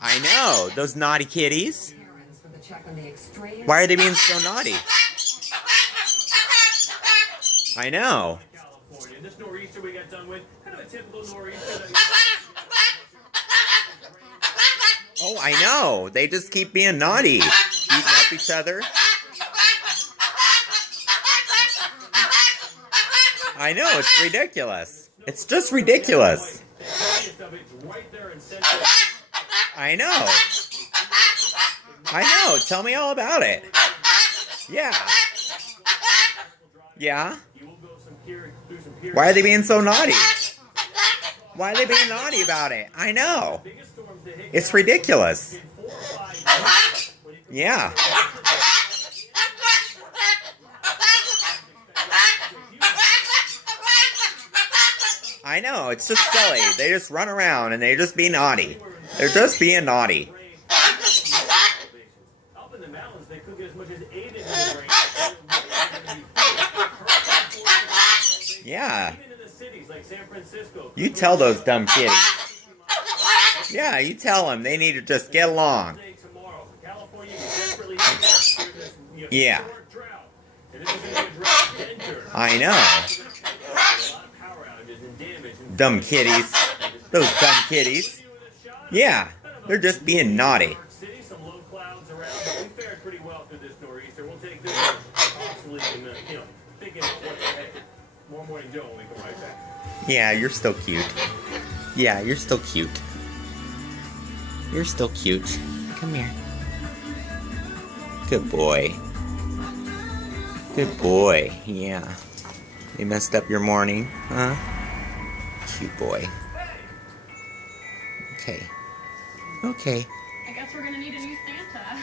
I know, those naughty kitties. Why are they being so naughty? I know. This nor'easter we got done with, kind of a typical nor'easter. Oh, I know. They just keep being naughty. Beating up each other. I know, it's ridiculous. It's just ridiculous. I know. I know. Tell me all about it. Yeah. Yeah? Why are they being so naughty? Why are they being naughty about it? I know. It's ridiculous. Yeah. I know, it's just silly. They just run around and they just be naughty. They're just being naughty. Up in the mountains, they could get as much as 8 in Yeah. Even in the cities like San Francisco. You tell those dumb kitties. Yeah, you tell them they need to just get along. Yeah. I know. Dumb kitties. Those dumb kitties. Yeah, they're just being naughty. Some low clouds around, but we fared pretty well through this nor'easter. We'll take this obsolete in a minute. Thinking what the heck. More morning Joe when we come right back. Yeah, you're still cute. Yeah, you're still cute. You're still cute. Come here. Good boy. Good boy. Yeah. You messed up your morning, huh? Cute boy. Okay. Okay. I guess we're gonna need a new Santa.